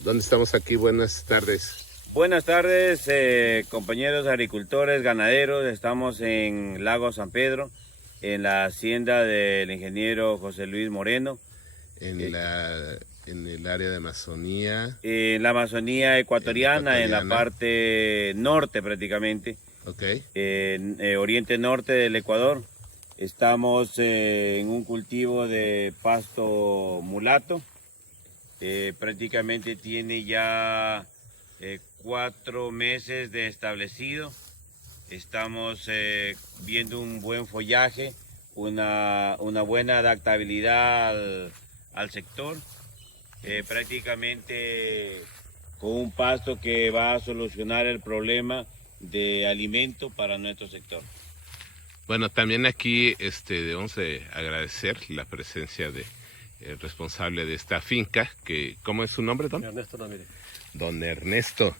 ¿Dónde estamos aquí? Buenas tardes. Buenas tardes, compañeros agricultores, ganaderos. Estamos en Lago San Pedro, en la hacienda del ingeniero José Luis Moreno. En el área de Amazonía. En la Amazonía ecuatoriana, en la parte norte prácticamente. Ok. En oriente norte del Ecuador. Estamos en un cultivo de pasto mulato. Prácticamente tiene ya 4 meses de establecido. Estamos viendo un buen follaje, una buena adaptabilidad al sector. Prácticamente con un pasto que va a solucionar el problema de alimento para nuestro sector. Bueno, también aquí debemos de agradecer la presencia de el responsable de esta finca, que ¿cómo es su nombre, don? Ernesto Ramírez. Don Ernesto.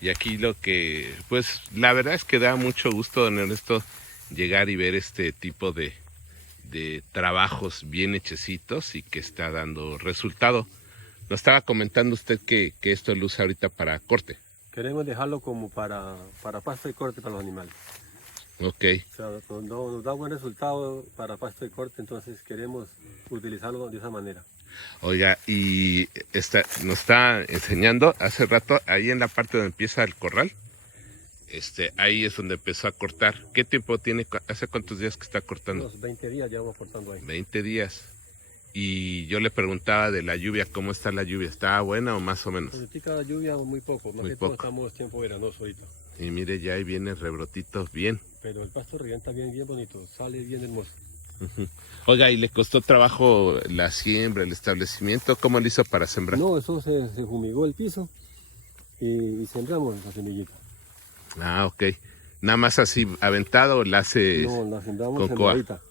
Y aquí lo que, pues la verdad es que da mucho gusto, don Ernesto, llegar y ver este tipo de trabajos bien hechecitos y que está dando resultado. Nos estaba comentando usted que esto lo usa ahorita para corte. Queremos dejarlo como para pasto de corte para los animales. Ok. O sea, nos da buen resultado para pasto de corte, entonces queremos utilizarlo de esa manera. Oiga, y nos está enseñando hace rato, ahí en la parte donde empieza el corral, ahí es donde empezó a cortar. ¿Qué tiempo tiene? ¿Hace cuántos días que está cortando? Unos 20 días llevamos cortando ahí. 20 días. Y yo le preguntaba de la lluvia, ¿cómo está la lluvia? ¿Está buena o más o menos? Cada lluvia muy poco, más Muy que todo poco. estamos en tiempo veranoso ahorita. Y mire, ya ahí viene el rebrotito bien. Pero el pasto revienta bien bonito, sale bien hermoso. Uh-huh. Oiga, ¿y le costó trabajo la siembra, el establecimiento? ¿Cómo le hizo para sembrar? No, eso se fumigó el piso y sembramos la semillita. Ah, ok. ¿Nada más así aventado o la hace No, la sembramos con sembradita.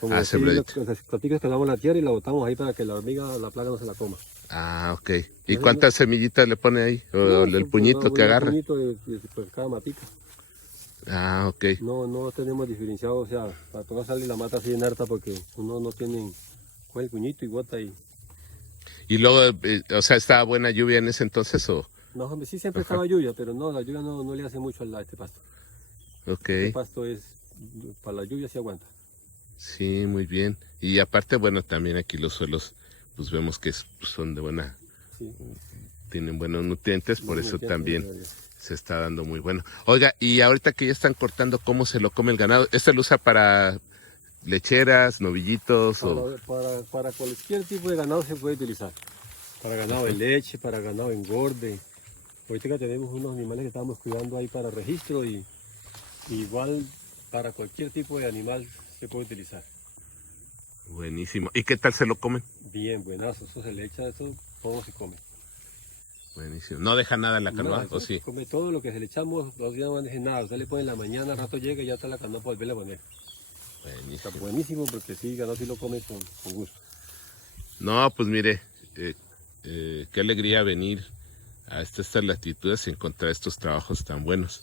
Como así, sembradita. los platicos que damos la tierra y la botamos ahí para que la hormiga, la plaga no se la coma. Ah, ok. ¿Y cuántas semillitas le pone ahí? ¿O el puñito que agarra? El puñito de cada matica. Ah, ok. No tenemos diferenciado, o sea, para todas salir la mata así en harta porque uno no tiene, coge el puñito y bota y... Y luego, o sea, ¿estaba buena lluvia en ese entonces o...? No, hombre, sí siempre estaba lluvia, pero no, la lluvia no le hace mucho a este pasto. Ok. Este pasto es, para la lluvia sí aguanta. Sí, muy bien. Y aparte, bueno, también aquí los suelos, pues vemos que son de buena... Sí. Tienen buenos nutrientes, por eso también Sí. se está dando muy bueno. Oiga, y ahorita que ya están cortando, ¿cómo se lo come el ganado? ¿Este lo usa para lecheras, novillitos Para cualquier tipo de ganado se puede utilizar. Para ganado de leche, para ganado de engorde. Ahorita que tenemos unos animales que estamos cuidando ahí para registro y igual para cualquier tipo de animal se puede utilizar. Buenísimo. ¿Y qué tal se lo comen? Bien, buenazo. Eso se le echa, eso todo se come. Buenísimo. ¿No deja nada en la canoa o sí? Come todo lo que se le echamos, los días no deje nada. Usted le pone en la mañana, al rato llega y ya está la canoa para volverle a poner. Buenísimo. Está buenísimo porque sí, ganado sí lo come con gusto. No, pues mire, qué alegría venir a estas latitudes y encontrar estos trabajos tan buenos.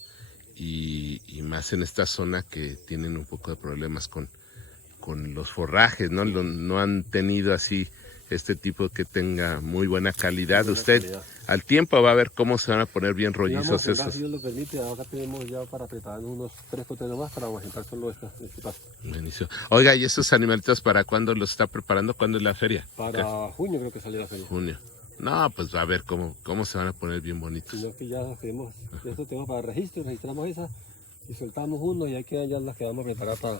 Y más en esta zona que tienen un poco de problemas con los forrajes, ¿no? No han tenido así este tipo que tenga muy buena calidad. Usted al tiempo va a ver cómo se van a poner bien rollizos estos. Si Dios lo permite, ahora tenemos ya para prepararnos unos 3 poteros más para aguantar solo este pasto. Buenísimo. Oiga, ¿y estos animalitos para cuándo los está preparando? ¿Cuándo es la feria? Para junio creo que sale la feria. Junio. No, pues va a ver cómo se van a poner bien bonitos. Sino que ya queremos, esto tenemos para registro, registramos esa y soltamos uno y ahí quedan ya las que vamos a preparar para,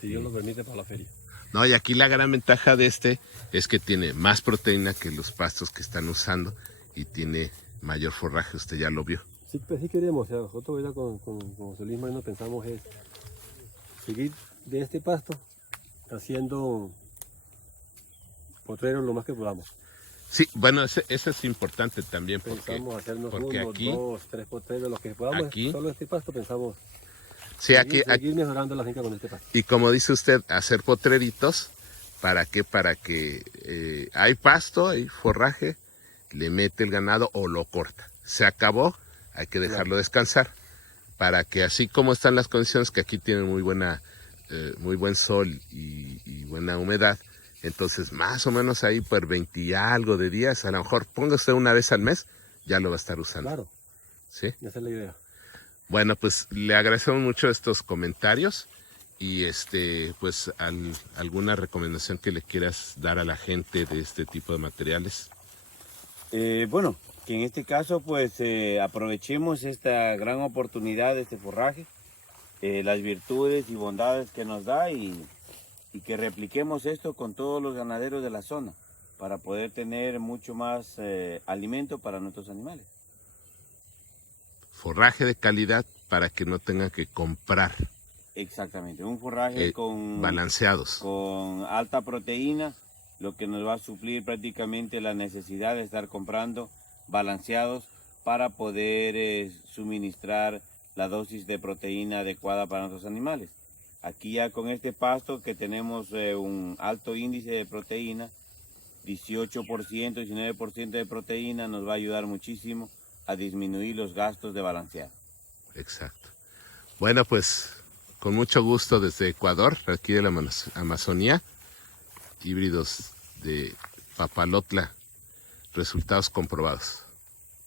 si Dios lo permite, para la feria. No, y aquí la gran ventaja de es que tiene más proteína que los pastos que están usando y tiene mayor forraje, usted ya lo vio. Sí, pues sí queremos, o sea, nosotros ya con José Luis Moreno pensamos es seguir de este pasto haciendo potreros lo más que podamos. Sí, bueno, eso es importante también Pensamos hacernos porque 1, 2, 3 potreros, los que podamos, aquí, solo este pasto pensamos sí, seguir mejorando la finca con este pasto. Y como dice usted, hacer potreritos, ¿para qué? Para que hay pasto, hay forraje, le mete el ganado o lo corta. Se acabó, hay que dejarlo descansar, para que así como están las condiciones, que aquí tienen muy buen sol y buena humedad, Entonces, más o menos ahí por 20 y algo de días, a lo mejor póngase una vez al mes, ya lo va a estar usando. Claro, ¿Sí? esa es la idea. Bueno, pues le agradecemos mucho estos comentarios y pues alguna recomendación que le quieras dar a la gente de este tipo de materiales. Bueno, que en este caso pues aprovechemos esta gran oportunidad de este forraje, las virtudes y bondades que nos da y que repliquemos esto con todos los ganaderos de la zona para poder tener mucho más alimento para nuestros animales. Forraje de calidad para que no tengan que comprar. Exactamente, un forraje balanceados. Con alta proteína, lo que nos va a suplir prácticamente la necesidad de estar comprando balanceados para poder suministrar la dosis de proteína adecuada para nuestros animales. Aquí ya con este pasto que tenemos un alto índice de proteína, 18%, 19% de proteína, nos va a ayudar muchísimo a disminuir los gastos de balanceado. Exacto. Bueno, pues con mucho gusto desde Ecuador, aquí de la Amazonía, híbridos de Papalotla, resultados comprobados.